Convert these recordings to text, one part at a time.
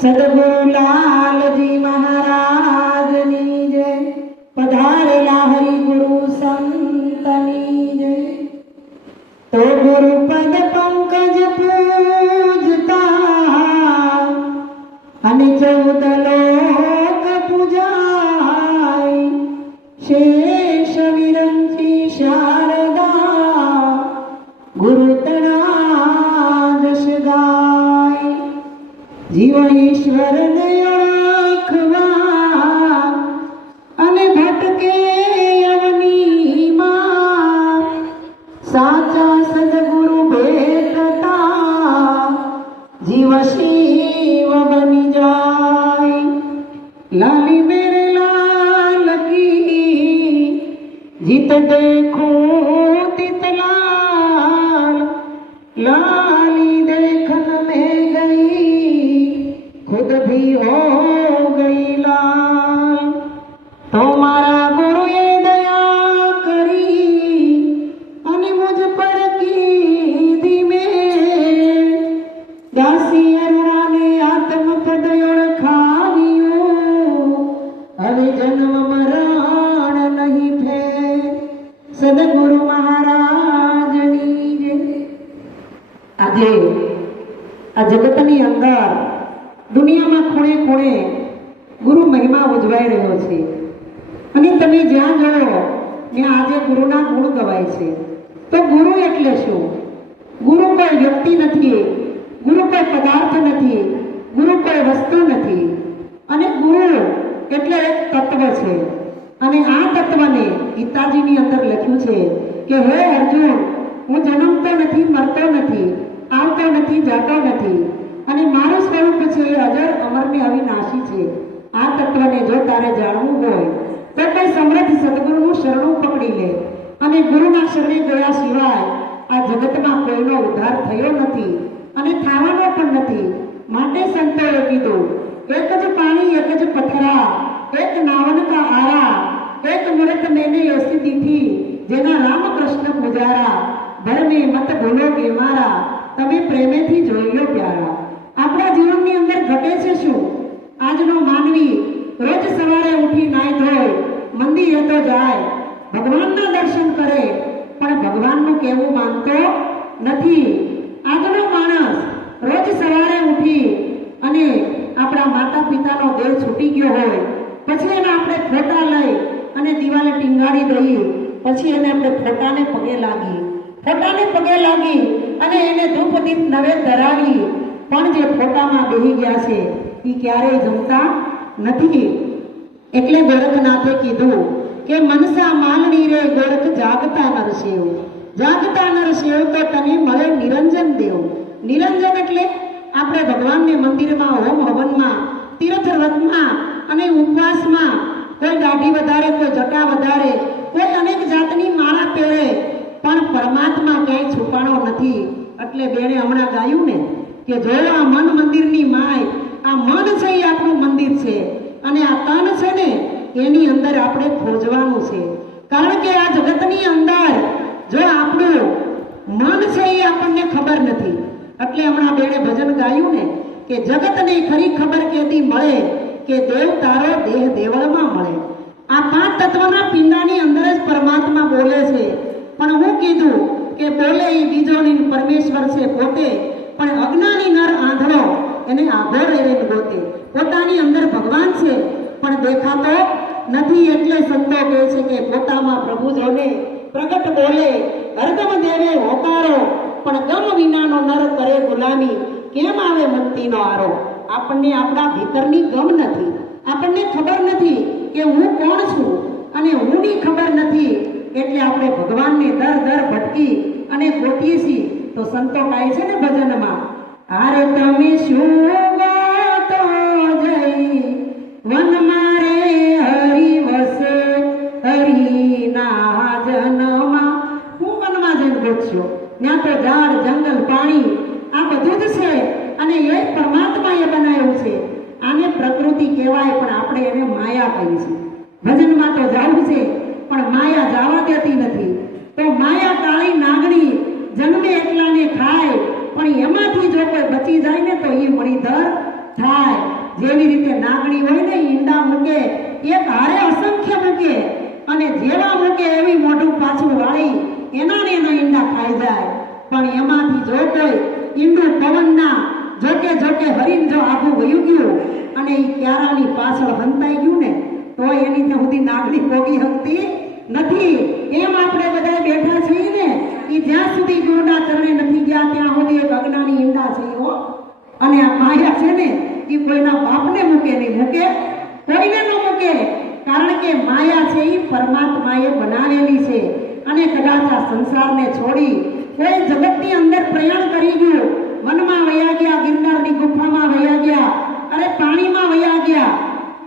સદગુરુ લાલજી મહારાજની જય, પધારેલા હરિગુરુ સંતની જય। તો ગુરુ પદ પંકજ પૂજતા અને 14 લોક પૂજાય, શેષ વિરંચી શારદા ગુરુ તણા જશ ગાય। જીવન ઈશ્વર ને ઓળખવા અને ભટકે અવનીમાં, સાચા સદગુરુ ભેટતા જીવ શિવ બની જાય। લાલી મેરે લાલ કી જીત દેખો तित लाल, लाली देखन में गई खुद भी हो गई लाल। तो मारा गुरुए दया કરી અને મુझ પર કીધી મેં, દાસી અરુણાને આત્મપદ ઓળખાવ્યું, હવે જન્મ મરણ નહીં ફેર। સદગુરુ મહારાજની જય। આજે આ જગતની અંદર દુનિયામાં ખૂણે ખૂણે ગુરુ મહિમા ઉજવાઈ રહ્યો છે, અને તમે જ્યાં જાઓ ત્યાં આજે ગુરુના ગુણ ગવાય છે। તો ગુરુ એટલે શું? ગુરુ કોઈ વ્યક્તિ નથી, ગુરુ કોઈ પદાર્થ નથી, ગુરુ કોઈ વસ્તુ નથી, અને ગુરુ એટલે એક તત્વ છે। અને આ તત્વને ગીતાજીની અંદર લખ્યું છે કે હે અર્જુન, હું જન્મતો નથી, મરતો નથી, આવતો નથી, જાતો નથી, અને મારું સ્વરૂપ છે અજર અમર ને અવિનાશી છે। આ તત્વને જો તારે જાણવું હોય તો કોઈ સમર્થ સદગુરુનું શરણું પકડી લે, અને ગુરુના શરણે ગયા સિવાય આ જગતમાં કોઈનો ઉદ્ધાર થયો નથી અને થવાનો પણ નથી। માટે સંતોએ કીધું, એક જ પાણી એક જ પથરા, એક નાવન કા આરા, एक मूर्त मैंने ऐसी दी थी जेना राम कृष्ण पुजारा, घर में मत भूलोगे मारा, તમે પ્રેમેથી જોઈ લો પ્યારા। આપણા જીવનની અંદર ઘટે છે શું? આજનો માનવી રોજ સવારે ઉઠી નાઈ ધોઈ મંદિરે તો જાય, ભગવાનના દર્શન કરે, પણ ભગવાનનું કહેવું માનતો નથી। આજનો માણસ રોજ સવારે ઉઠી અને આપણા માતા પિતાનો દેહ છૂટી ગયો હોય પછી એને આપણે ફોટા લઈ અને દિવાલે ટીંગાડી દઈએ, પછી એને આપણે ફોટાને પગે લાગી અને એને ધૂપ દીપ નવે ધરાવી, પણ જે ફોટામાં બેહી ગયા છે એ ક્યારેય જમતા નથી। એટલે ગોરખનાથે કીધું કે મનસા માલણી રે ગોરખ જાગતા નરશેવ, જાગતા નરશેવ તો તને મળે નિરંજન દેવ। નિરંજન એટલે આપણે ભગવાનને મંદિરમાં હોમ હવનમાં તીર્થ વ્રતમાં અને ઉપવાસમાં કોઈ દાઢી વધારે, કોઈ જટા વધારે, કોઈ અનેક જાતની માળા પહેરે, પણ પરમાત્મા ક્યાંય છુપાણો નથી। એટલે બેને હમણાં ગાયું ને કે જો આ મન મંદિરની માય, આ મન છે એ આપણું મંદિર છે, અને આ તન છે ને એની અંદર આપણે ખોજવાનું છે। કારણ કે આ જગતની અંદર જો આપણું મન છે એ આપણને ખબર નથી। એટલે હમણાં બેને ભજન ગાયું ને કે જગતને ખરી ખબર કેદી મળે કે દેવ તારો દેહ દેવળમાં મળે। આ 5 તત્વના પિંડાની અંદર જ પરમાત્મા બોલે છે, પણ હું કીધું કે બોલે એ બીજો નહીં, પરમેશ્વર છે પોતે, પણ અજ્ઞાની નર આંધળો એને આધો રહીને ગોતે। પોતાની અંદર ભગવાન છે પણ દેખાતો નથી। એટલે સંતો કહે છે કે પોતામાં પ્રભુ જોને પ્રગટ બોલે, હરદમ દેવે હોકારો, પણ ગમ વિનાનો નર કરે ગુલામી, કેમ આવે મુક્તિનો આરો। આપણને આપણા ભીતરની ગમ નથી, આપણને ખબર નથી કે હું કોણ છું, અને હુંની ખબર નથી, એટલે આપણે ભગવાનને દર ભટકી અને ગોતીએ છીએ। તો સંતો કહે છે ને ભજનમાં, આરે તમે શું ગાતો જઈ વન મારે હરિ વસે, હરિના જનમાં। હું વનમાં જઈને ગોતશો, ત્યાં તો ઝાડ જંગલ પાણી આ બધું જ છે, અને એ પરમાત્માએ બનાવ્યું છે। આને પ્રકૃતિ કહેવાય, પણ આપણે એને માયા કહીએ છીએ। ભજનમાં તો જાવું છે પણ માયા જવા દેતી નથી। તો માયા કાળી નાગણી જન્મે એટલાને ખાય, પણ એમાંથી જો કોઈ બચી જાય ને તો એ મણીધર થાય. જેવી રીતે નાગણી હોય ને ઈંડા મૂકે, એક હારે અસંખ્ય મૂકે, અને જેવા મૂકે એવી મોઢું પાછું વાળી એના ને એના ઈંડા ખાઈ જાય. પણ એમાંથી જો કોઈ ઈંડું પવનના જોકે હરીને જો આખું વયું ગયું અને એ ક્યારાની પાછળ હંતાઈ ગયું ને તો એની ત્યાં સુધી નાગણી પોગી શકતી નથી. એમ આપણે બધા બેઠા છીએ ને એ જ્યાં સુધી ગોડા ચરણે નથી ગયા ત્યાં સુધી એક અજ્ઞાની ઈંડા છે હો. અને આ માયા છે ને એ કોઈના બાપને મૂકે નહીં, મૂકે કોઈને ન મૂકે. કારણ કે માયા છે એ પરમાત્માએ બનાવેલી છે. અને કદાચ આ સંસારને છોડી કોઈ જગતની અંદર પ્રયાણ કરી ગયું, વનમાં વયા ગયા, ગિરનારની ગુફામાં વયા ગયા, અરે પાણીમાં વયા ગયા,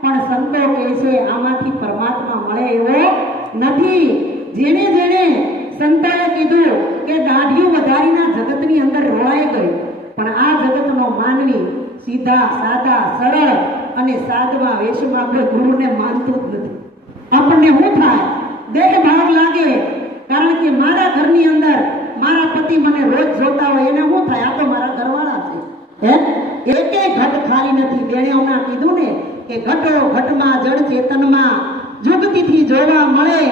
પણ સંતો કહે છે આમાંથી પરમાત્મા મળે એવો નથી. જેને જેને સંતોએ કીધું કે દાઢીઓ વધારીના જગતની અંદર રોળાઈ ગઈ, પણ આ જગતનો માનવી સીધા સાદા સરળ અને સાદવા વેશમાં કોઈ ગુરુને માનતું જ નથી. આપણને શું થાય? દેહ ભાવ લાગે. કારણ કે મારા ઘરની અંદર મારા પતિ મને રોજ જોતા હોય એને શું થાય? આ તો મારા ઘરવાળા છે. એકે ઘટ ખાલી નથી. બેને હમણાં કીધું ને કે ઘટો ઘટમાં જળ ચેતનમાં જુગતીથી જોવા મળે,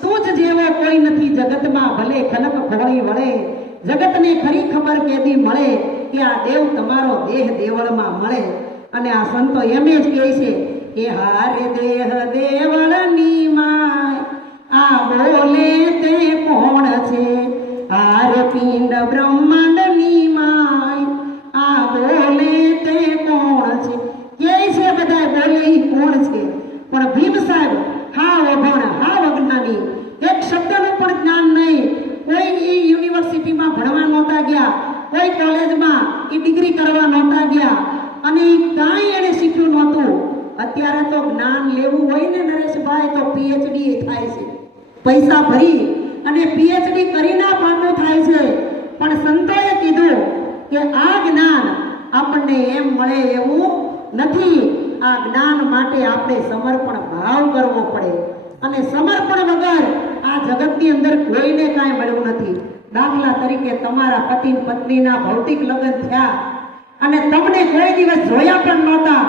તું જ જેવો કોઈ નથી જગતમાં, ભલે ખલક ભોળી વળે. જગતને ખરી ખબર કેદી મળે કે આ દેવ તમારો દેહ દેવળમાં મળે. અને આ સંતો એમ જ કહે છે કે હારે દેહ દેવળની માય, આ બોલે તે કોણ છે? હાર પિંડ બ્રહ્માંડની માય, આ બોલે તે કોણ છે? કે છે બધા બોલે ઈ કોણ છે? પણ ભીમ સાહેબ હાવ અભણ, હાવ અજ્ઞાની, એક શબ્દનું પણ જ્ઞાન નહીં. કોઈ યુનિવર્સિટીમાં ભણવા નહોતા ગયા, કોઈ કોલેજમાં એ ડિગ્રી કરવા નહોતા ગયા, અને કાંઈ એને શીખ્યું નહોતું. અત્યારે તો જ્ઞાન લેવું હોય ને નરેશભાઈ તો પીએચડી થાય છે. પૈસા ભરી અને પીએચડી કરીને પાકું થાય છે. પણ સંતોએ કીધું કે આ જ્ઞાન આપણને એમ મળે એવું નથી. આ જ્ઞાન માટે આપણે સમર્પણ ભાવ કરવો પડે. અને સમર્પણ વગર આ જગતની અંદર કોઈને કાંઈ મળ્યું નથી. દાખલા તરીકે તમારા પતિ પત્નીના ભૌતિક લગ્ન થયા અને તમને કોઈ દિવસ જોયા પણ નહોતા,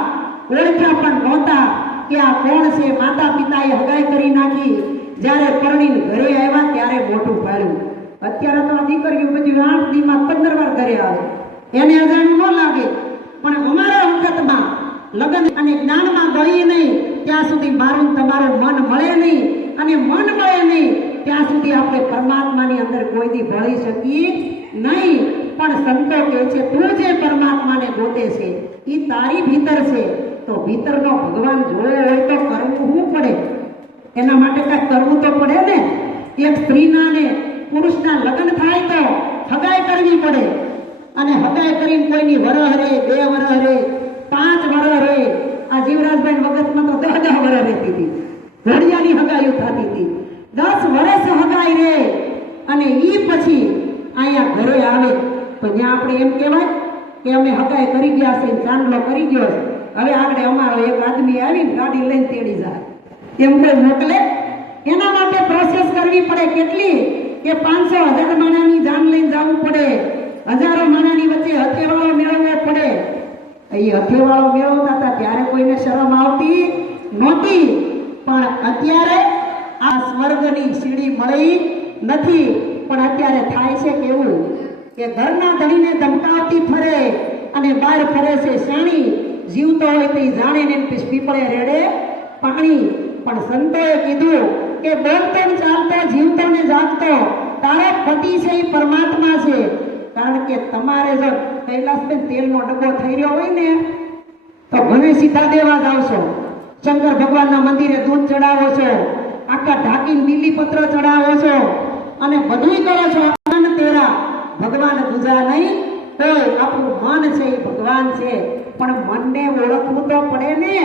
ઓળખ્યા પણ નહોતા કે આ કોણ છે. માતા પિતાએ હગાઈ કરી નાખી. જ્યારે પરણીને ઘરે આવ્યા ત્યારે મોઢું ફાડ્યું. અત્યારે તો આ દીકરીઓ બધી 8 દીમાં 15 વાર ઘરે આવે, એને અજાણ્યું ન લાગે. પણ અમારા વખતમાં લગ્ન અને જ્ઞાનમાં ગળી નહીં ત્યાં સુધી મારું તમારું મન મળે નહીં, અને મન મળે નહીં ત્યાં સુધી આપણે પરમાત્માની અંદર કોઈ દી ભળી શકીએ નહીં. પણ સંતો કહે છે તું જે પરમાત્માને ગોતે છે એ તારી ભીતર છે, તો ભીતરનો ભગવાન જોયો હોય તો કરવું શું પડે? એના માટે કાંઈ કરવું તો પડે ને. એક સ્ત્રીના ને પુરુષના લગ્ન થાય તો હગાઈ કરવી પડે. અને હગાઈ કરીને કોઈની વરહ રે, 2 વરહ રે, 5 વરહ રે. આ જીવરાજભાઈ વખતમાં તો 10 વરહ રહેતી હતી, ઘડિયાની હગાઈઓ થતી હતી. 10 વર્ષ હગાઈ રે અને ઈ પછી અહીંયા ઘરે આવે તો ત્યાં આપણે એમ કહેવાય કે અમે હગાઈ કરી ગયા છે, ચાંદલો કરી ગયો છે, હવે આપણે અમારો એક આદમી આવીને ગાડી લઈને તેડી જાય એમ કોઈ મોકલે? એના માટે પ્રોસેસ કરવી પડે. કેટલી કે 500-1000 માણાની જાન લઈને જવું પડે, હજારો માણાની વચ્ચે હથેવાળો મેળવવો પડે. એ હથેવાળો મેળવતા હતા ત્યારે કોઈને શરમ આવતી નહોતી. પણ અત્યારે આ સ્વર્ગની સીડી મળી નથી. પણ અત્યારે થાય છે કેવું કે ઘરના ધણીને ધમકાવતી ફરે અને બહાર ફરે છે શાણી. જીવતો હોય તો જાણે ને પીપળે રેડે પાણી. પણ સંતોએ કીધું કે બોલતો ને ચાલતો, જીવતો ને જાગતો તારો પતિ છે એ પરમાત્મા છે. કારણ કે તમારે જો કૈલાસબેન તેલનો ડબ્બો થઈ રહ્યો હોય ને તો ઘણે સીધા દેવા જાવ છો, શંકર ભગવાનના મંદિરે દૂધ ચડાવો છો, આખા ઢાંકીને બીલીપત્ર ચડાવો છો અને બધું કરો છો. તેરા ભગવાન પૂજા નહીં કોઈ, આપણું મન છે એ ભગવાન છે. પણ મનને ઓળખવું તો પડે ને,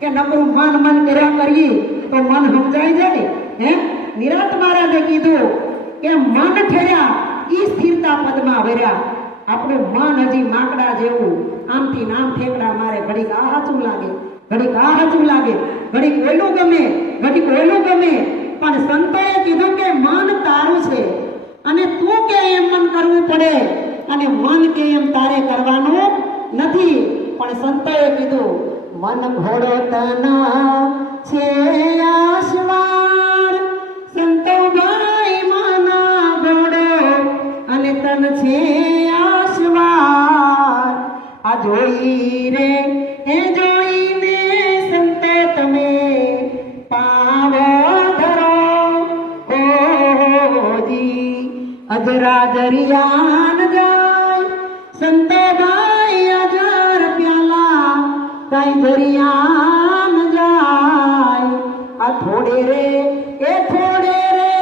કે નકરું મન કર્યા કરીએ તો મન સમજાઈ જાય. હે નિરાત મહારાજે કીધું કે મન ઠર્યા ઈ સ્થિરતા પદમાં વર્યા. આપણું મન હજી માકડા જેવું આમથી નામ ઠેકડા મારે, ઘડીક આ હાચું લાગે, ઘડીક આ હાચું લાગે, ઘડીક ઓલું ગમે, ઘડીક ઓલું ગમે. પણ સંતોએ કીધું કે મન તારું છે અને તું કે એમ મન કરવું પડે અને મન કે એમ તારે કરવાનું નથી. પણ સંતોએ કીધું મન ઘોડો તના છે આશવાર, સંતો ભાઈ મના ઘોડો અને તન છે આશવાર. આ જોઈ રે એ જોઈને સંતો તમે પાવો ધરો ઓજી. અજરા જરિયાન જાય સંતો ભાઈ અજર પ્યાલા કઈ દરિયાન જાય. આ થોડે રે એ થોડે રે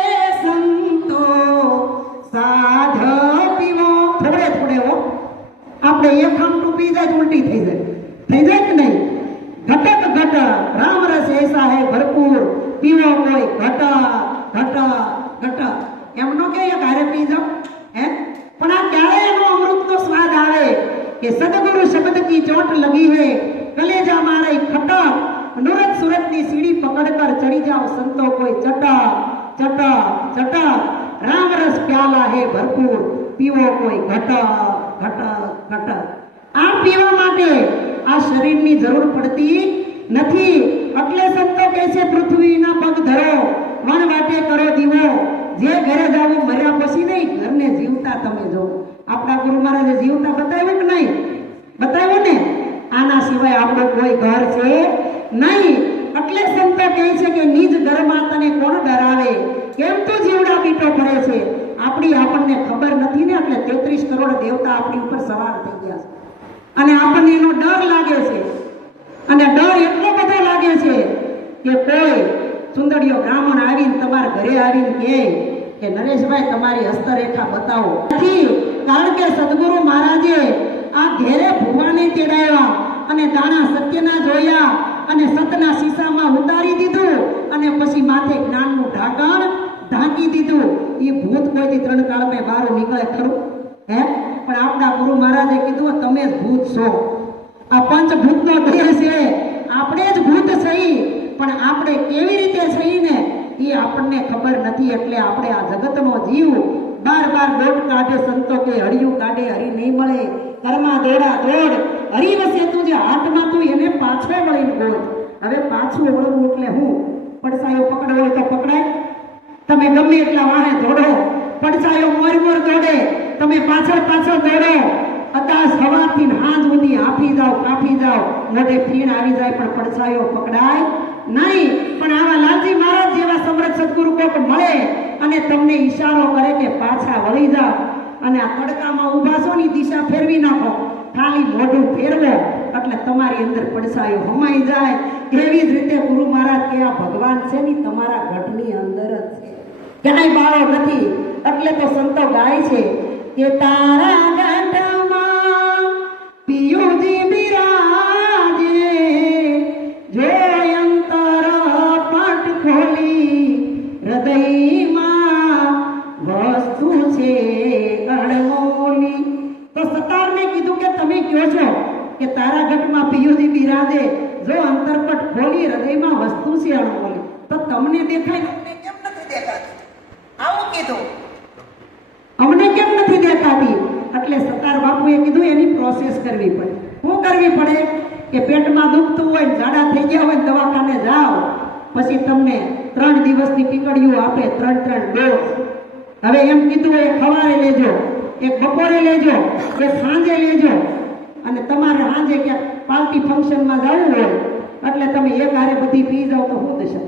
સંતો સાધ પીવો. થોડે થોડે હો, આપણે એક આમટું પી જાય તો ઉલટી થઈ જાય કે નહીં? ઘટક ઘટ રામ રસ એસા હે ભરપૂર, પીવો કોઈ ઘટ ઘટ ઘટ. એમનો કે એક હારે પી જાઓ હે, પણ આ ક્યારે એનો અમૃતનો સ્વાદ આવે કે સદગુરુ શબ્દ કી ચોટ લગી હે કલેજા મારે ખટક, નુરત સુરત ની સીડી પકડ કર ચડી જાઓ સંતો કોઈ ચટા ચટા ચટા. રામ રસ પ્યાલા હે ભરપૂર, પીવો કોઈ ઘટ ઘટ ઘટ. આ પીવા માટે આ શરીરની જરૂર પડતી નથી. એટલે સંતો કહે છે પૃથ્વીના પગ ધરો, વણ વાટે કરો દીવો. જે ઘરે જાવું મર્યા પછી નહીં, ઘરને જીવતા તમે જો. આપણા ગુરુ મહારાજે જીવતા બતાવ્યું કે નહીં? બતાવ્યું ને. આના સિવાય આપણું કોઈ ઘર છે નહીં. એટલે સંતો કહે છે કે નિજ ઘરમાં તને કોણ ડરાવે, કેમ તું જીવડા પીટો ફરે છે? આપણને ખબર નથી ને, એટલે 33 કરોડ દેવતા આપણી ઉપર સવાર થઈ ગયા છે અને આપણને એનો ડર લાગે છે. અને ડર એટલો બધો લાગે છે કે કોઈ સુંદરીયો બ્રાહ્મણ આવીને તમારા ઘરે આવીને કહે કે નરેશભાઈ તમારી હસ્તરેખા બતાવો નથી. કારણ કે સદગુરુ મહારાજે આ ઘેરે ભુવાને તેડાવ્યા અને દાણા સત્યના જોયા અને સતના શીશામાં ઉતારી દીધું અને પછી માથે જ્ઞાનનું ઢાંકણ ઢાંકી દીધું. એ ભૂત કોઈથી 3 કાળમાં બહાર નીકળે ખરું હે? પણ આપણા ગુરુ મહારાજે કીધું તમે જ ભૂત છો. આ પંચભૂતનો દેહ છે, આપણે જ ભૂત છીએ. પણ આપણે કેવી રીતે છીએ ને એ આપણને ખબર નથી. એટલે આપણે આ જગતનો જીવ બાર દોડ કાઢે. સંતો કે હરિયું કાઢે હરી નહીં મળે, કર્મા દોડા દોડ હરી વસે તું જે હાથમાં તું એને પાછો વળીને ગોળ. હવે પાછું વળવું એટલે હું? પડસાયો પકડવો હોય તો પકડાય. તમે ગમે એટલા વાહે દોડો, પડસાયો મોર દોડે, તમે પાછળ દોડો. અત્યાર સવારથી હાંજ સુધી હાફી જાઓ કાફી જાઓ, મોઢે ફીણ આવી જાય પણ પડસાયો પકડાય નહીં. પણ આવા લાલજી મહારાજ જેવા સમર્થ સદગુરુ કોક મળે અને તમને ઈશારો કરે કે પાછા વળી જાઓ અને આ તડકામાં ઊભા છો ની દિશા ફેરવી નાખો, ખાલી મોઢું ફેરવો એટલે તમારી અંદર પડસાયો હમાઈ જાય. એવી જ રીતે ગુરુ મહારાજ કે આ ભગવાન છે ની તમારા ઘટની અંદર જ છે, ક્યાંય બાળો નથી. એટલે તો સંતો ગાય છે કે તારા ગાંઠમાં પિયુજી બિરાજે, જો અંતર પટ ખોલી હૃદયમાં વસ્તુ છે અણમોલી. તો સતારને કીધું કે તમે કહો છો કે તારા ઘટમાં પિયુજી બિરાજે, જો અંતરપટ ખોલી હૃદયમાં વસ્તુ છે અણમોલી. તો તમને દેખાય, અમને કેમ નથી દેખાતી? આવું કીધું, અમને કેમ નથી દેખાતી? એટલે સતાર બાપુએ કીધું એની પ્રોસેસ કરવી પડે. શું કરવી પડે? કે પેટમાં દુખતું હોય, ઝાડા થઈ ગયા હોય, દવાખાને જાઓ, પછી તમને 3 દિવસની પીકડીઓ આપે, 3 ડોઝ. હવે એમ કીધું એક સવારે લેજો, એક બપોરે લેજો, એક સાંજે લેજો. અને તમારે સાંજે ક્યાંક પાર્ટી ફંક્શનમાં જવું હોય એટલે તમે એક હારે બધી પી જાઓ તો શું દશા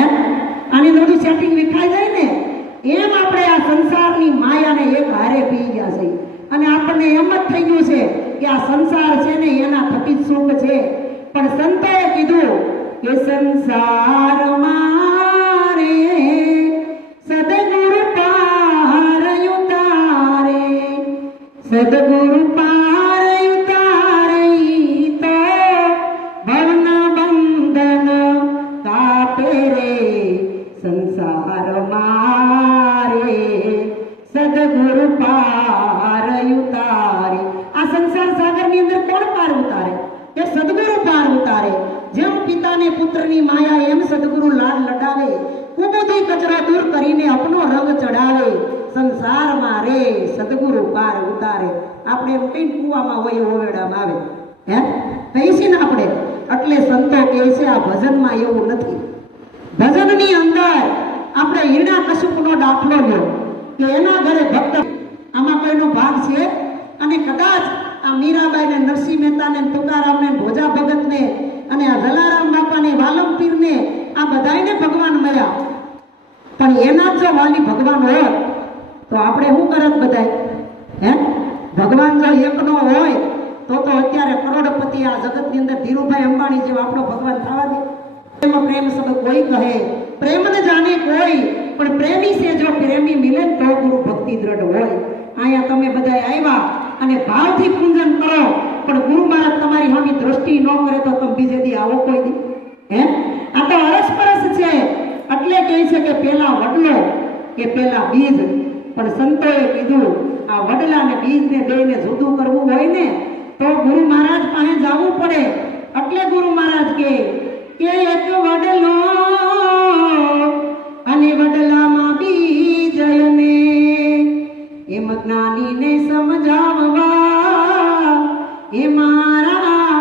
એમ? આની બધું સેટિંગ વિખાઈ જાય ને. એમ આપણે આ સંસારની માયાને એક હારે પી ગયા છે અને આપણને એમ જ થઈ ગયું છે કે આ સંસાર છે ને એના થકી જ સુખ છે. પણ સંતોએ કીધું કે સંસાર મારે સદગુરુ પાર ઉતારે, સદગુરુ પાર ઉતારે તો ભવના બંધન કાપે રે. સંસાર મારે સદગુરુ પાર ઉતારે. આ સંસાર સાગરની અંદર કોણ પાર ઉતારે? એ સદગુરુ પાર ઉતારે. જેમ પિતાને પુત્રની માયા એમ સદગુરુ લાડ લડાવે, કુબુદી કચરા દૂર કરીને અપનો રંગ ચડાવે. સંસારમાં રે સદગુરુ પાર ઉતારે. આપણે એમ કઈ કુવામાં હોય ઓરડામાં આવે હે કહીએ છીએ ને આપણે. એટલે સંતો કહે છે આ ભજનમાં એવું નથી. ભજનની અંદર આપણે હીણા કશુકનો દાખલો લ્યો કે એના ઘરે ભક્ત, આમાં કોઈનો ભાગ છે? અને કદાચ આ મીરાબાઈ ને નરસિંહ મહેતા ને તુકારામ ને ભોજા ભગત ને અને આ જલારામ બાપા ને વાલમ પીર ને આ બધાને ભગવાન મળ્યા, પણ એના જો વાલી ભગવાન હોય તો આપણે શું કરત બધાય? હે ભગવાન જો એકનો હોય તો અત્યારે કરોડપતિ આ જગતની અંદર ધીરુભાઈ અંબાણી જેવો આપણો ભગવાન થવા દે? એમાં પ્રેમ શબ્દ કોઈ કહે, પ્રેમ ન જાણે કોઈ, પણ પ્રેમી છે જો પ્રેમી મિલે તો ગુરુ ભક્તિ દ્રઢ હોય. અહીંયા તમે બધા આવ્યા અને ભાવથી પૂજન કરો, પણ ગુરુ મહારાજ તમારી સામે દ્રષ્ટિ ન કરે તો તમે બીજે દી આવો કોઈ દી? હે આ તો અરસપરસ છે. એટલે કહે છે કે પેલા વડલો કે પેલા બીજ. પણ સંતોએ કીધું આ વડલા ને બીજ ને બેને જુદું કરવું હોય ને તો ગુરુ મહારાજ પાસે જવું પડે. એટલે ગુરુ મહારાજ કે એક વડલો અને વડલામાં બીજ ને એમ જ્ઞાનીને સમજાવવા એ મારા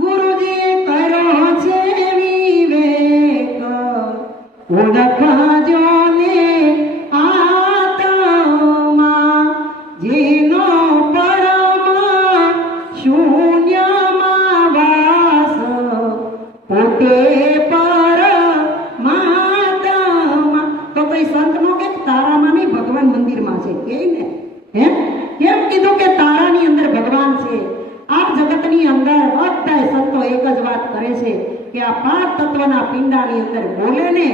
ગુરુજી કર્યો છે વિવેક. ઓળખજો ને આત્મા જેનો પરમ શૂન્યમાં વાસ પોતે પરમાત્મા. તો કઈ સંત નો કે તારામાં નહીં ભગવાન મંદિરમાં છે કે ને? હે કેમ કીધું કે તારાની અંદર ભગવાન છે? આ જગતની અંદર બધા સંતો એક જ વાત કરે છે કે આ પાંચ તત્વના પિંડાની અંદર બોલે ને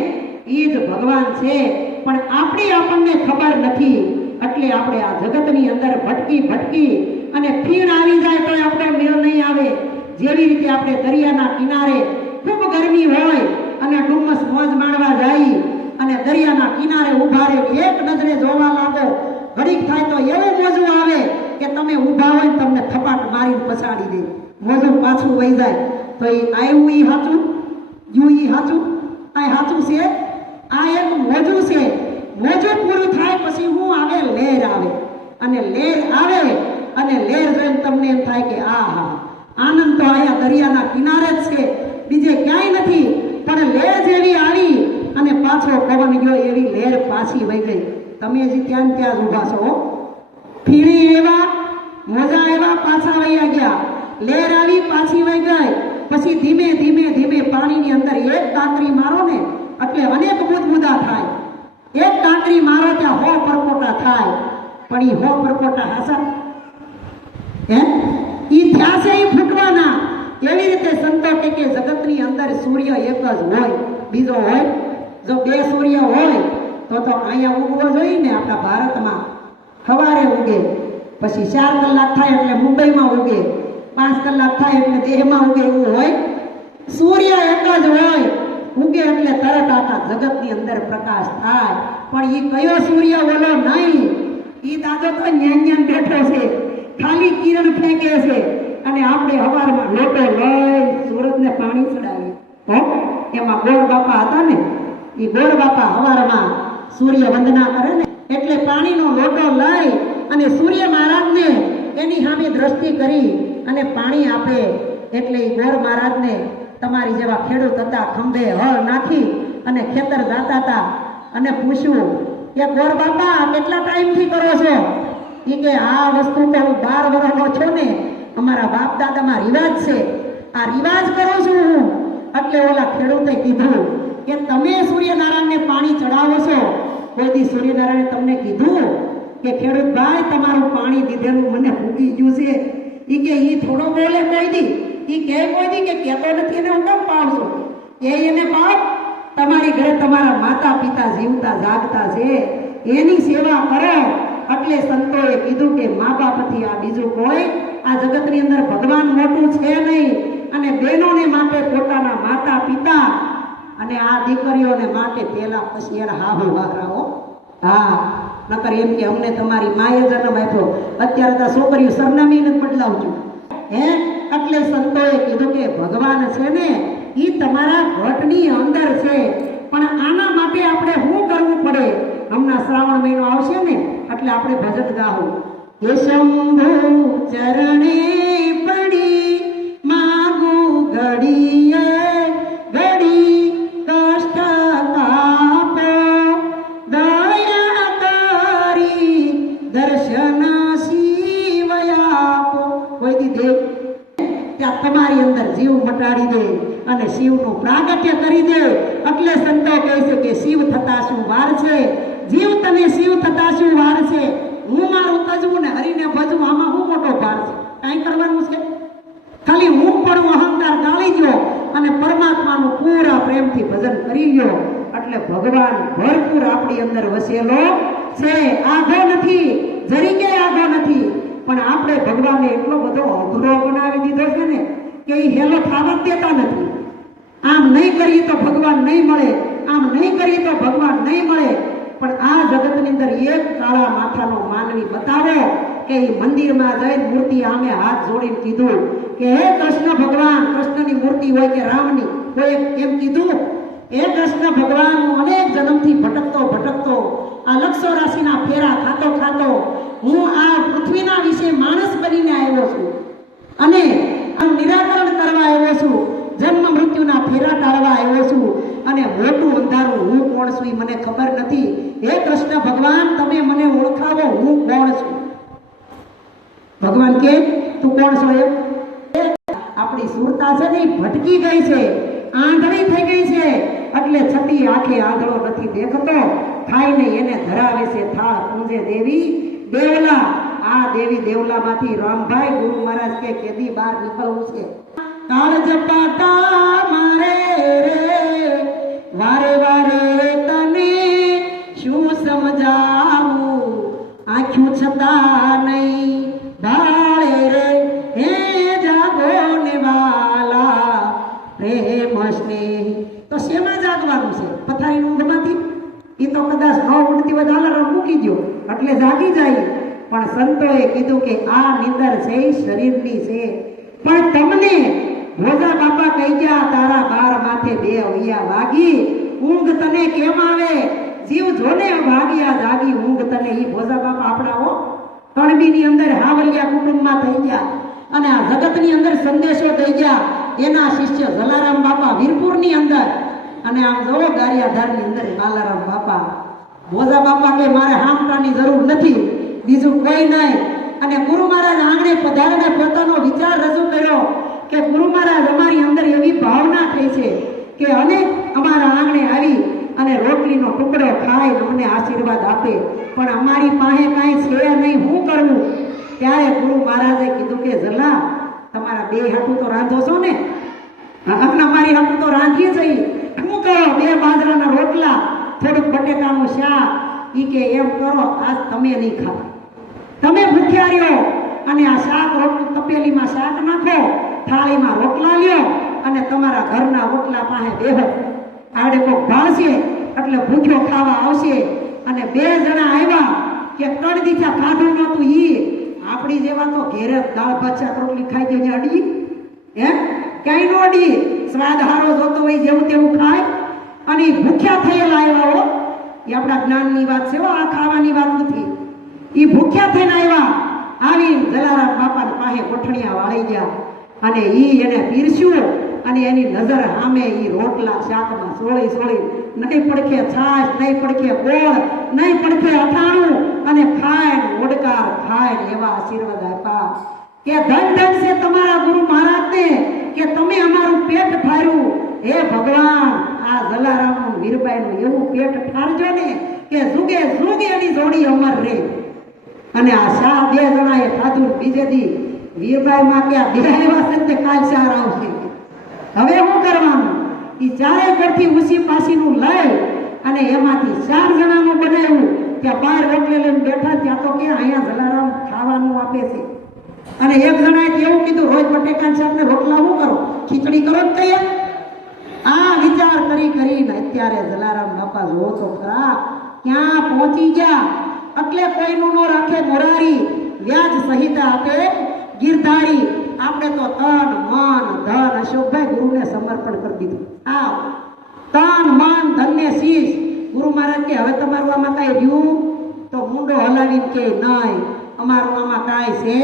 એ જ ભગવાન છે. પણ આપણને ખબર નથી. એટલે આપણે આ જગતની અંદર ભટકી અને ફીણ આવી જાય તો આપણો મેળ નહીં આવે. જેવી રીતે આપણે દરિયાના કિનારે ખૂબ ગરમી હોય અને ડુમ્મસ મોજ માણવા જાય અને દરિયાના કિનારે ઉભા રહે એક નજરે જોવા લાગો, ઘડીક થાય તો એવું મોજું આવે કે તમે ઊભા હોય તમને થપાટ મારીને પછાડી દે, મોજું પાછું વહી જાય. તો એ આવ્યું એ સાચું, ગયું એ સાચું, આ સાચું છે. આ એક મોજું છે. મોજું પૂરું થાય પછી શું આવે? લહેર આવે. અને લહેર આવે અને લહેર જોઈને તમને એમ થાય કે આહા આનંદ તો અહીંયા દરિયાના કિનારે જ છે, બીજે ક્યાંય નથી. પણ લહેર જેવી આવી અને પાછો પવન ગયો એવી લહેર પાછી વહી ગઈ. તમે હજી ત્યાં જ ઊભા છો. ફીણી એવા મોજા એવા પાછા વહી ગયા, લહેર આવી પાછી વહી ગઈ. પછી ધીમે ધીમે પાણીની અંદર એક કાંકરી મારો ને એટલે અનેક બુદબુદા થાય. એક કાંકરી મારો ત્યાં 100 પરપોટા થાય. પણ એ 100 પરપોટા હાસા હે ઈ થયા છે એ ફૂટવાના. એવી રીતે સંતો કે જગતની અંદર સૂર્ય એક જ હોય, બીજો હોય? જો બે સૂર્ય હોય તો અહીંયા ઉગવો જોઈએ ને. આપણા ભારતમાં સવારે ઉગે, પછી 4 કલાક થાય એટલે મુંબઈમાં ઉગે, 5 કલાક થાય એટલે દેહમાં ઉગે, એવું હોય? સૂર્ય એક જ હોય, ઉગે એટલે તરત આખા જગતની અંદર પ્રકાશ થાય. પણ એ કયો સૂર્ય ઓલો નહીં, એ દાદો તો ન્યાન બેઠો છે, ખાલી કિરણ ફેંકે છે. અને આપણે સવારમાં લોટો લઈ સૂરજને પાણી ચડાવીએ. એમાં ગોળ બાપા હતા ને, એ ગોળ બાપા સવારમાં સૂર્ય વંદના કરે ને એટલે પાણીનો લોટો લઈ અને સૂર્ય મહારાજને એની સામે દ્રષ્ટિ કરી અને પાણી આપે. એટલે એ ગોળ મહારાજને તમારી જેવા ખેડૂત હતા, ખંભે હળ નાખી અને ખેતર જાતા હતા અને પૂછ્યું કે ગોળ બાપા કેટલા ટાઈમથી કરો છો? એ કે આ વસ્તુ તો હું 12 વર્ષનો છો ને, અમારા બાપ દાદામાં રિવાજ છે, આ રિવાજ કરું છું હું. એટલે ઓલા ખેડૂતે કીધું કે તમે સૂર્યનારાયણને પાણી ચડાવો છો, કોઈ દી સૂર્યનારાયણે તમને કીધું કે ખેડૂત ભાઈ તમારું પાણી દીધેલું મને ફૂટી ગયું છે? એ કે એ થોડો બોલે કોઈ દી, એ કે કોઈ દી કે કહેતો નથી એને હું કેમ પાડશું? એને પાપ તમારી ઘરે તમારા માતા પિતા જીવતા જાગતા છે, એની સેવા કરો. એટલે સંતોએ કીધું કે મા બાપથી આ બીજું કોઈ આ જગતની અંદર ભગવાન મોટું છે નહીં. અને બહેનોને માટે પોતાના માતા પિતા અને આ દીકરીઓને માટે પહેલા પછી એના હાહુ વાઘરાઓ. હા નકર એમ કે અમને તમારી માએ જન્મ આપ્યો, અત્યારે તો છોકરીઓ સરનામી નથી બદલાવજો હે. એટલે સંતોએ કીધું કે ભગવાન છે ને એ તમારા ઘટની અંદર છે, પણ આના માટે આપણે શું કરવું પડે? હમણાં શ્રાવણ મહિનો આવશે ને, એટલે આપણે ભજન ગાવું. હે શંભુ ચરણે પડી માગુ ઘડીએ ઘડી કષ્ટ કાપો દયા કરી દર્શન શિવયા આપો. કોઈ દી દેવ ત્યાં તમારી અંદર જીવ મટાડી દે અને શિવનું પ્રાગટ્ય કરી દે. એટલે સંતો કહે છે કે શિવ થતા શું વાર છે, જીવ તને શિવ થતા શું વાર છે, હું મારું તજવું ને હરીને ભજવું, આમાં હું મોટો ભાર છે? કાંઈ કરવાનું છે? ખાલી હું પણ અહંકાર ગાળી ગયો અને પરમાત્માનું પૂરા પ્રેમથી ભજન કરી ગયો. એટલે ભગવાન ભરપૂર આપણી અંદર વસેલો છે. આઘો નથી, જરીકે આઘો નથી, પણ આપણે ભગવાનને એટલો બધો અઘરો બનાવી દીધો છે ને કે એ હેલો થવા દેતા નથી. આમ નહીં કરીએ તો ભગવાન નહીં મળે, આમ નહીં કરીએ તો ભગવાન નહીં મળે. પણ આ જગતની અંદર એક કાળા માથાનો માનવી બતાવો કે એ મંદિરમાં જઈને મૂર્તિ આમે હાથ જોડીને કીધું કે હે કૃષ્ણ ભગવાન, કૃષ્ણની મૂર્તિ હોય કે રામની, કોઈ એમ કીધું હે કૃષ્ણ ભગવાન, હું અનેક જન્મથી ભટકતો આ લક્ષો રાશિના ફેરા ખાતો હું આ પૃથ્વીના વિશે માણસ બનીને આવ્યો છું અને નિરાકરણ કરવા આવ્યો છું, જન્મ મૃત્યુના ફેરા ટાળવા આવ્યો છું અને મોટું અંધારું હું કોણ છું એ મને ખબર નથી. હે કૃષ્ણ ભગવાન, તમે મને ઓળખાવો, હું કોણ છું? ભગવાન કે તું કોણ છો? એમ આપણી સુરતા છે ને ભટકી ગઈ છે, આંધળી થઈ ગઈ છે. એટલે છતી આંખે આંધળો નથી દેખતો, ખાઈને એને ધરાવે છે થાળ પૂંજે દેવી દેવલા. આ દેવી દેવલામાંથી રામભાઈ ગુરુ મહારાજ કે કેદી બહાર નીકળવું છે? કાળ જપાટા મારે રે વારે વારે તને શું સમજાવું, આંખું છતાં નહીં ભાળે રે હે જાગો ને વાલા પ્રેમ સ્નેહ. તો શેમાં જાગવાનું છે? પથારીની ઊંઘમાંથી? એ તો કદાચ ન ઉડતી હોય અલાર્મ મૂકી દો એટલે જાગી જાય. પણ સંતોએ કીધું કે આ નિંદર છે શરીરની છે, પણ તમને ભોજા બાપા કહી ગયા તારા બાર માથે બે વૈયા વાગી, ઊંઘ તને કેમ આવે? જીવ જોને વાગ્યા જાગી ઊંઘ તને. ઈ ભોજા બાપા આપણાઓ કણબીની અંદર હાવલિયા કુટુંબમાં થઈ ગયા અને આ જગતની અંદર સંદેશો થઈ ગયા. એના શિષ્ય જલારામ બાપા વીરપુરની અંદર અને આમ જોવો ગારિયાધારની અંદર કાલારામ બાપા. ભોજા બાપા કે મારે હામટાની જરૂર નથી, બીજું કોઈ નહીં. અને ગુરુ મહારાજ આંગણે પધારીને પોતાનો વિચાર રજૂ કર્યો કે ગુરુ મહારાજ અમારી અંદર એવી ભાવના થઈ છે કે અનેક અમારા આંગણે આવી અને રોટલીનો ટુકડો ખાય અમને આશીર્વાદ આપે, પણ અમારી પાસે કાંઈ છે નહીં, શું કરવું? ત્યારે ગુરુ મહારાજે કીધું કે જલા તમારા બે હાથું તો રાંધો છો ને? અમારી હાથું તો રાંધીએ જઈએ, શું કરો? બે બાજરાના રોટલા, થોડુંક બટેકાનું શાક. ઈ કે એમ કરો આજ તમે નહીં ખાતા, તમે ભૂખ્યા રહ્યો અને આ શાક રોટલું તપેલીમાં શાક નાખો, થાળીમાં રોટલા લ્યો અને તમારા ઘરના રોટલા પાસે બેહો. આડે કોક ભાળશે એટલે ભૂખ્યો ખાવા આવશે. અને બે જણા આવ્યા કે ત્રણ દીઠા ખાધું નહોતું, ઈ આપણી જેવા તો ઘેરે દાળ ભાત શાક રોટલી ખાઈ જઈને અડી હે ક્યાંય નો અડી. સ્વાદ હારો જોતો હોય જેવું તેવું ખાય અને ભૂખ્યા થયેલા આવ્યા હો. એ આપણા જ્ઞાનની વાત છે, આ ખાવાની વાત નથી. એ ભૂખ્યા થઈને આવ્યા, આવી જલારામ બાપાની પાસે કોઠણિયા વાળી ગયા અને ઈ એને પીરસ્યું અને એની નજર સામે ઈ રોટલા શાકમાં સોળી નહીં પડખે છાશ, નહીં પડખે ગોળ, નહીં પડખે અથાણું અને ખાય ઓડકાર ખાય એવા આશીર્વાદ આપ્યા કે ધન ધન છે તમારા ગુરુ મહારાજને કે તમે અમારું પેટ ઠાર્યું. હે ભગવાન, આ જલારામનું વીરબાઈનું એવું પેટ ઠારજો ને કે જુગે જુગે એની જોડી અમર રહે. અને આ શાહ બે જણાએ ખાધું. બીજે દી વીરબાઈ માં કે બે એવા છે તે કાલ શાહ આવશે, હવે શું કરવાનું? એ ચારે ઘરથી ઉસી પાસીનું લઈ અને એમાંથી 4 જણાનું બનાવ્યું. ત્યાં બહાર રોટલે લઈને બેઠા, ત્યાં તો કે અહીંયા જલારામ ખાવાનું આપે છે. અને એક જણાએ એવું કીધું રોજ બટેકા શાક ને રોટલા શું કરો, ખીચડી કરો ને કહીએ. આ વિચાર કરીને અત્યારે જલારામ બાપા જો છો ખરા ક્યાં પહોંચી ગયા. એટલે કોઈનું નો રાખે મોરારી, વ્યાજ સહિત આપે ગિરધારી. આપણે તો તન મન ધન અશોકભાઈ ગુરુને સમર્પણ કરી દીધું. આ તન મન ધન ને શીશ. ગુરુ મહારાજ કે હવે તમારું આમાં કઈ રહ્યું તો મુંડો હલાવીને કે નહીં અમારું આમાં કાંઈ છે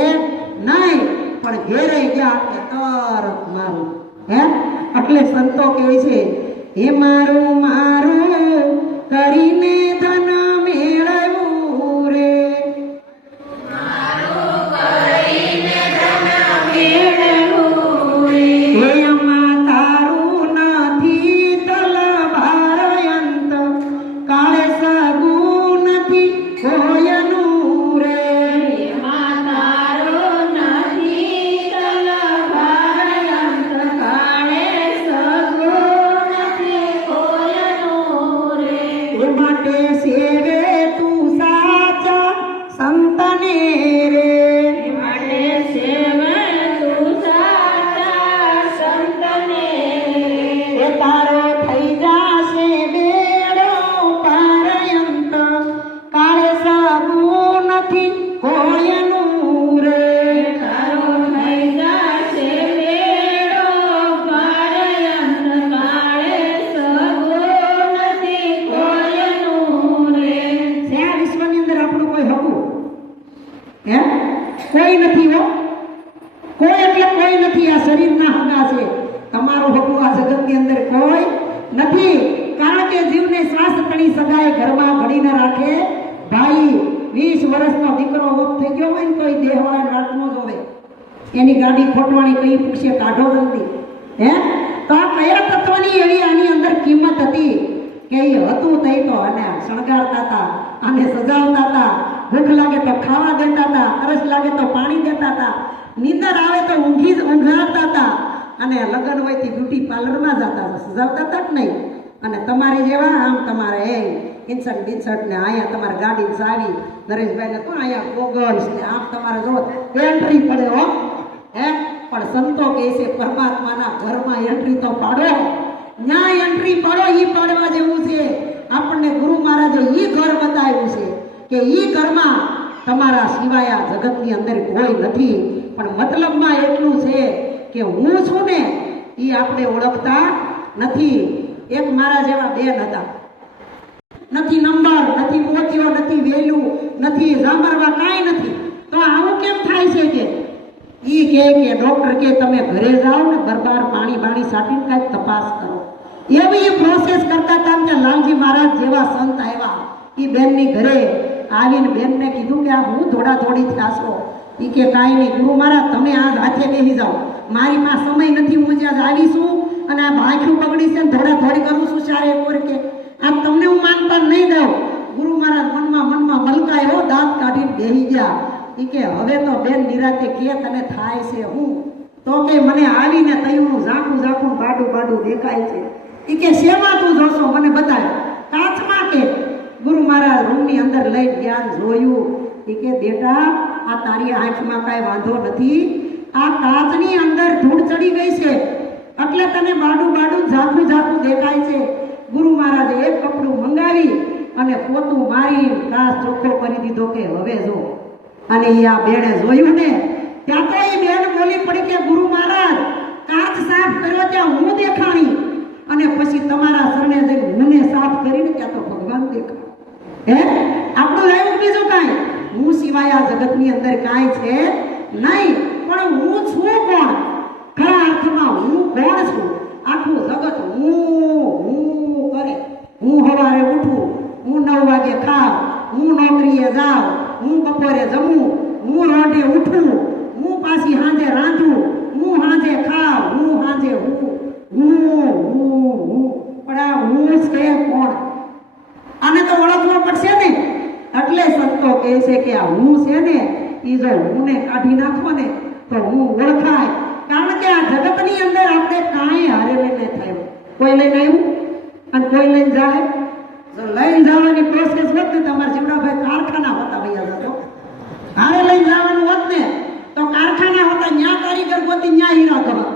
નહીં, પણ ઘેરે ગયા એટલે તરત મારું હે. એટલે સંતો કહે છે હે મારું મારું કરીને ધન મેળવ્યું રે, હે આમાં તારું નથી તલવાર અંત, કાળે સગું નથી કોયનું રે. એ માટે સેવે તું સાચા સંતને રે, એ તારો થઈ જાશે બેડો પાર અંત, કાળે સગું નથી કોયનું રે. છે આ વિશ્વની અંદર આપણું કોઈ હકું હે કોઈ નથી હો, કોઈ એટલે કોઈ નથી. આ શરીરના હગા છે, તમારું હકું આ જગતની અંદર કોઈ નથી. કારણ કે જીવને શ્વાસ તણી સગાએ ઘરમાં ઘડી ન રાખે ભાઈ. 20 વર્ષનો દીકરો વોક થઈ ગયો હોય ને તો એ દેહવાળાને રાત ન જોવે, એની ગાડી ખોટવાણી કઈ પૂછે કાઢો નથી હે. તો આ કયા તત્વની એવી આની અંદર કિંમત હતી કે એ હતું તઈ તો આને શણગારતા હતા, આને સજાવતા હતા, ભૂખ લાગે તો ખાવા દેતા હતા, તરસ લાગે તો પાણી દેતા હતા, નીંદર આવે તો ઊંઘાડતા હતા, અને લગ્ન હોય તે બ્યુટી પાર્લરમાં જતા હતા, સજાવતા હતા જ નહીં. અને તમારે જેવા આમ તમારે ઇન્સર્ટ બિન્સર્ટ ને અહીંયા તમારે ગાડી ચાવી નરેશભાઈને તો અહીંયા ગોગલ્સ ને આમ તમારે જો એન્ટ્રી પડે હો હે. પણ સંતો કહે છે પરમાત્માના ઘરમાં એન્ટ્રી તો પાડો, ન્યાય એન્ટ્રી પાડો. ઈ પાડવા જેવું છે. આપણને ગુરુ મહારાજે ઈ ઘર બતાવ્યું છે કે ઈ ઘરમાં તમારા સિવાય આ જગતની અંદર કોઈ નથી. પણ મતલબમાં એટલું છે કે હું છું ને ઈ આપણે ઓળખતા નથી. એક મારા જેવા બેન હતા, નથી નંબર, નથી મોતિયો, નથી વેલ્યુ, નથી જામરવા, કાંઈ નથી. તો આવું કેમ થાય છે કે ઈ કે ડોક્ટર કે તમે ઘરે જાઓ ને બરબાર પાણી બાણી સાટીને કાંઈક તપાસ કરો. એવી પ્રોસેસ કરતા હતા કે લાલજી મહારાજ જેવા સંત આવ્યા. ઈ બેનની ઘરે આવીને બેનને કીધું કે આ હું થોડી થયા છો. ઈ કે કાંઈ નહીં ગુરુ મહારાજ તમે આ હાથે બેસી જાઓ, મારી પાસે સમય નથી, હું જ્યાં આવીશું અને આ ભાખ્યું પકડી છે ને થોડી કરું છું ચારે એક કે આમ તમને હું માનતા નહીં દઉં. ગુરુ મહારાજ મનમાં મલકાયો, દાંત કાઢીને બેસી ગયા. ઈ કે હવે તો બેન નિરાતે કે તને થાય છે હું? તો કે મને આવીને તૈયું ઝાંખું બાડું દેખાય છે. ઈ કે શેમાં તું જોશો મને બતાય? કાચમાં કે. ગુરુ મહારાજ રૂમની અંદર લઈ ગયા, જોયું. ઈ કે બેટા આ તારી આંખમાં કાંઈ વાંધો નથી, આ કાચની અંદર ધૂળ ચડી ગઈ છે એટલે તને બાડું ઝાંખું દેખાય છે. ગુરુ મહારાજે એક કપડું મંગાવી અને પોતું મારી કાચ ચોખ્ખો કરી દીધો કે હવે જો. અને એ આ બેને જોયું ને ત્યાં તો એ બેન બોલી પડી કે ગુરુ મહારાજ કાચ સાફ કર્યો ત્યાં હું દેખાણી, અને પછી તમારા શરણે જઈને મને સાફ કરીને ત્યાં તો ભગવાન દેખાય. હે આપણું રહ્યું બીજું કાંઈ? હું સિવાય આ જગતની અંદર કાંઈ છે નહીં. પણ હું છું કોણ? ખરા અર્થમાં હું કોણ છું? આખું જગત હું કરે. હું સવારે ઉઠું, હું 9 વાગે ખાવ, હું નોકરીએ જાઉં, હું બપોરે જમું, હું રોંઢે ઉઠું, હું પાછી સાંજે રાંધું, હું સાંજે ખાવ, હું સાંજે હું. પણ આ હું છે કોણ? આને તો ઓળખવું પડશે ને. એટલે સંતો કહે છે કે આ હું છે ને એ જો હુંને કાઢી નાખો ને તો હું ઓળખાય. કારણ કે આ જગતની અંદર આપણે કાંઈ હારે લઈને થયું. કોઈ લઈને આવ્યું અને કોઈ લઈને જાય. લઈને જવાની પ્રોસેસ હોત ને તમારા જીવડાભાઈ કારખાના હોતા ભૈયા જતો. હારે લઈને જવાનું હોત ને તો કારખાના હોતા, ન્યા કારીગર ગોતી ન્યા હીરા કરવા.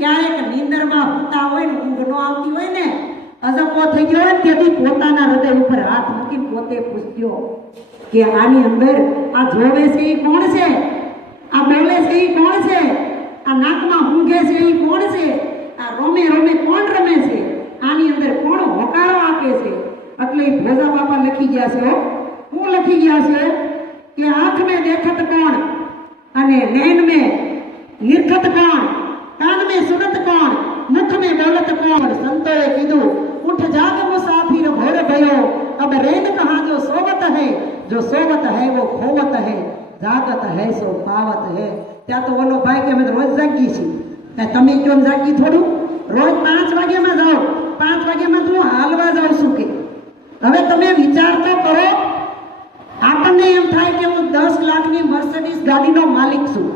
ક્યારેક નીંદરમાં હોતા હોય ને, ઊંઘ ન આવતી હોય ને, અજપો થઈ ગયો હોય ને તેથી પોતાના હૃદય ઉપર હાથ મૂકીને પોતે પૂછ્યો કે આની અંદર આ જોવે છે એ કોણ છે? આ બોલે છે એ કોણ છે? આ નાકમાં ઊંઘે છે એ કોણ છે? આ રોમે કોણ રમે છે? આની અંદર કોણ હોકારો આપે છે? એટલે ભોજા બાપા લખી ગયા છે. હું લખી લખી ગયા છે કે આંખ में देखत कौन અને नैन में નિરખત કોણ, કાન में सुनत कौन, मुख में बोलत कौन। संतोए कीधु उठ जाग मुसाफिर भोर भयो, अब रैन कहाँ जो सोवत है वो खोवत है, जागत है सो पावत है। ત્યાં તો ઓલો ભાઈ કે અમે તો રોજ જાગી છીએ, તમે કેમ જાગી થોડું? રોજ 5 વાગ્યામાં જાઓ, 5 વાગ્યામાં તું હાલવા જાઉં છું કે હવે તમે વિચાર તો કરો। આપણને એમ થાય કે હું 10 લાખની મર્સિડીઝ ગાડીનો માલિક છું,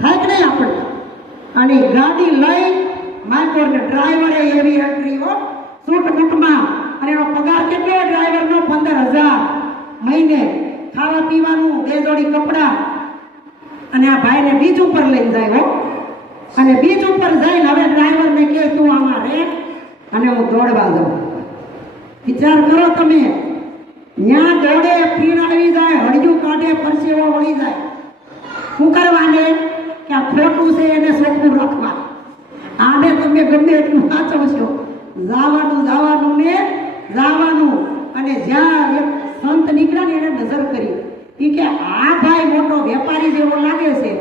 થાય કે નહીં આપણે? અને ગાડી લઈ માઇકોને ડ્રાઈવરે એવી એન્ટ્રી હો સૂટ બૂટમાં, અને એનો પગાર કેટલો ડ્રાઈવરનો? 15,000 મહિને, ખાવા પીવાનું, 2 જોડી કપડાં, અને આ ભાઈને બીચ ઉપર લઈને જાય હો, અને બીચ ઉપર જઈને હવે ડ્રાઈવરને કહે તું આમાં રે અને હું દોડવા જાઉં। વિચાર કરો તમે, ત્યાં દોડે, ફીણ આવી જાય, હળિયું કાઢે, પરસેવો વળી જાય, શું કરવાને? કે આ ખોટું છે એને સોખું રાખવા, આને તમે ગમે એટલું વાંચવશો, જવાનું ને જવાનું। અને જ્યાં એક સંત નીકળ્યા ને એને નજર કરી, એ કે આ ભાઈ મોટો વેપારી જેવો લાગે છે,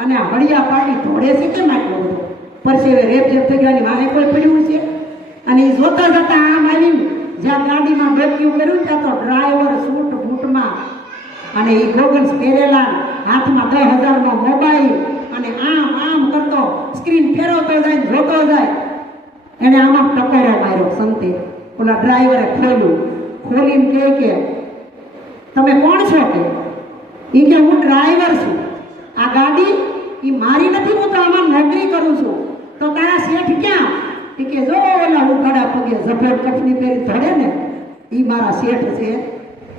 અને આ હળિયા પાડી ધોડે છે કેમ આટલો બધો? પરસેવે રેપ જેપ થઈ ગયાની વાહે કોઈ પડ્યું છે? અને એ જોતા જતા આમ આવી, જ્યાં ગાડીમાં ડોક્યું કર્યું ત્યાં તો ડ્રાઈવર સૂટ બૂટમાં, અને એ ગોગલ્સ પહેરેલા, હાથમાં 10,000નો મોબાઈલ, અને આમ કરતો સ્ક્રીન ફેરવતો જાય, જોતો જાય। એને આમાં ટકોરો માર્યો સંતે, ઓલા ડ્રાઈવરે ખોલીને કહે કે તમે કોણ છો? કે એ કે હું ડ્રાઈવર છું, આ ગાડી એ મારી નથી, હું તો આમાં નોકરી કરું છું। તો તારા શેઠ ક્યાં? એ કે જો ઓલા ઉઘાડા પગે ઝફર કફની પહેરી ધોડે ને એ મારા શેઠ છે।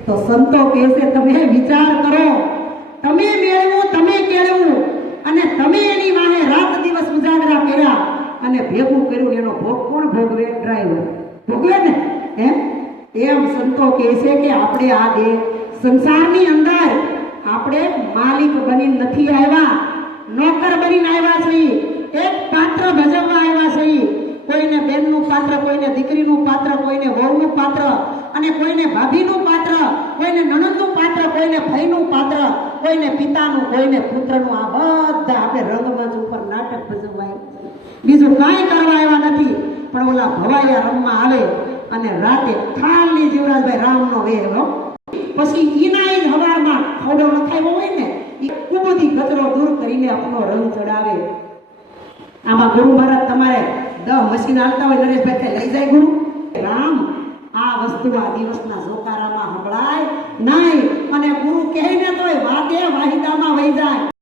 તો સંતો કહે છે તમે વિચાર કરો, તમે મેળવું, તમે કેળવું, અને તમે એની વાહે રાત દિવસ ઉજાગરા કર્યા અને ભેગું કર્યું, એનો ભોગ કોણ ભોગવે? ડ્રાઈવર ભોગવે ને। એમ સંતો કહે છે કે આપણે આ સંસારની અંદર આપણે માલિક બની નથી આવ્યા, નોકર બનીને આવ્યા છીએ, એક પાત્ર ભજવવા આવ્યા છીએ। કોઈને બેનનું પાત્ર, કોઈને દીકરીનું પાત્ર, કોઈને વહુનું પાત્ર, અને કોઈને ભાભીનું પાત્ર, કોઈને નણંદનું પાત્ર, કોઈને ભાઈનું પાત્ર, કોઈને પિતાનું, કોઈને પુત્રનું। આ બધા આપણે રંગમંચ ઉપર નાટક ભજવવા આવ્યા, બીજું કાંઈ કરવા આવ્યા નથી। પણ ઓલા ભવાયા રમવા આવે અને રાતે ખાલી જીવરાજભાઈ રામનો વેરો, પછી ઈનાઈ હવામાં ખોડો લખાયો હોય ને એ કુબુદી કચરો દૂર કરીને આપણો રંગ ચડાવે। આમાં ગુરુ મહારાજ તમારે 10 મશીન હાલતા હોય, નરેશભાઈ લઈ જાય ગુરુ રામ, આ વસ્તુ આ દિવસના જોકારામાં સંભળાય નહીં, અને ગુરુ કહે ને તોય વાગે વાહિદામાં વહી જાય।